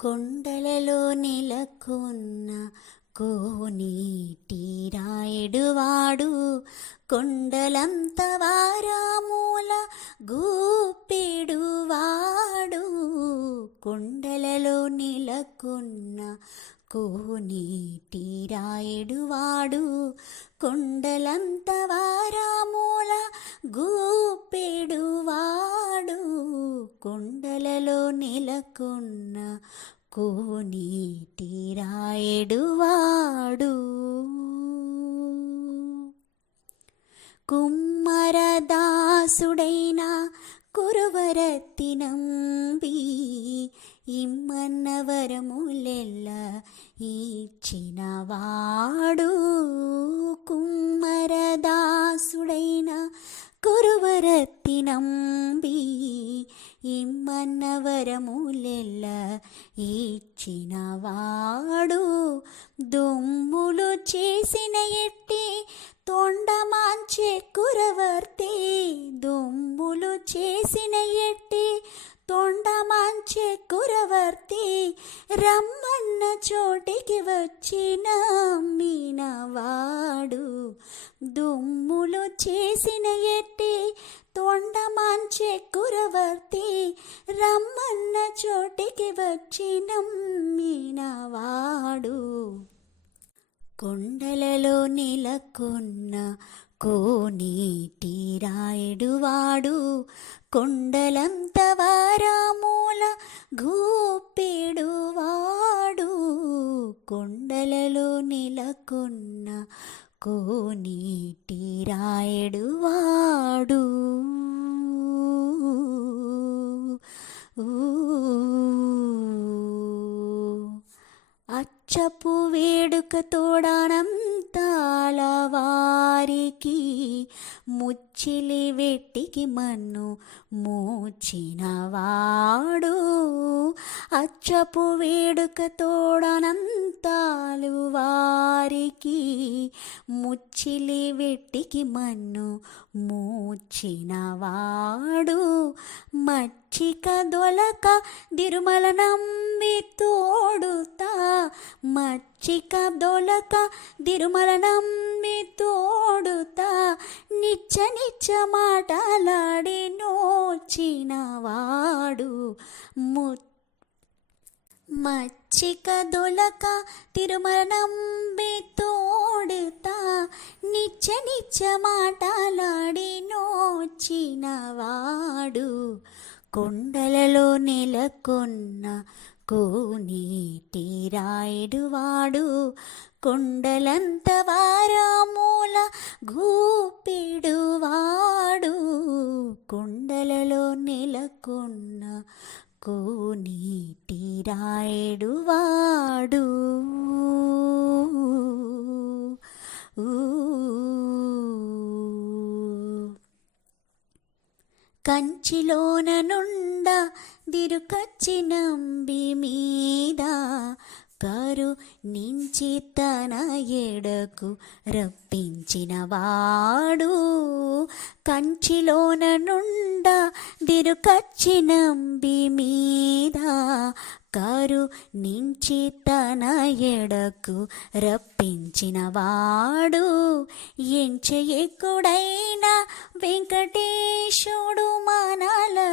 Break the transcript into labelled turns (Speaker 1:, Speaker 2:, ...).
Speaker 1: కొండలలో నెలకొన్న కోనీటి రాయుడువాడు కొండలంత వారామూల గూపెడువాడు. కొండలలో నెలకొన్న కోనీటి రాయుడువాడు కొండలంత వారామూల గూపెడువాడు. కొండలలో నెలకొన్న కోనీటి రాయడువాడు కుమ్మరదాసుడైన కురువరత్తి నంబి ఇమ్మన్నవరములెల్ల ఇచ్చినవాడు వరములెల్ల ఇచ్చినవాడు దొమ్ములు చేసిన ఎట్టి తొండమాంచే కురవర్తి. దొమ్ములు చేసిన ఎట్టి తొండమాంచే కురవర్తి. రమ్మన్న చోటికి వచ్చిన మీనవాడు. దుమ్ములు చేసిన ఎట్టి తొండమాంచే కురవర్తి రమ్మన్న చోటికి వచ్చిన మీనవాడు కొండలలో నెలకొన్న కోనీటి రాయుడువాడు కొండలంత వారామూల గూపెడువాడు కోనీటి రాయుడువాడు అచ్చపు వేడుక తోడనంతాల వారికి ముచ్చిలి వెట్టికి మన్ను మూచినవాడు. అచ్చపు వేడుక తోడనంతాలు వారికి. ముచ్చిలి వెట్టికి మన్ను మూచినవాడు. మచ్చిక దొలక దిరుమల నమ్మి తోడుతా. మచ్చిక దొలక దిరుమల నమ్మి తోడుతా. నిచ్చ నిచ్చ మాటలాడి నోచినవాడు. ము మచ్చిక దొలక తిరుమల నంబి తోడుతా నిచ్చ నిచ్చ మాటలాడి నోచినవాడు కొండలలో నెలకొన్న కోనీటి రాయుడువాడు కొండలంత వారామూల గూపిడువాడు కొండలలో నెలకొన్న కోనీటి రాయుడువాడు కంచిలోన నుండ దిరుకచ్చి నంబి మీద కరు నించి తన ఎడకు రప్పించిన వాడు. కంచిలోన నుండ దిరుకచ్చి నంబి మీద కరు. నించి తన ఎడకు రప్పించిన వాడు. ఎంచె ఎక్కుడైనా వెంకటేశుడు మనల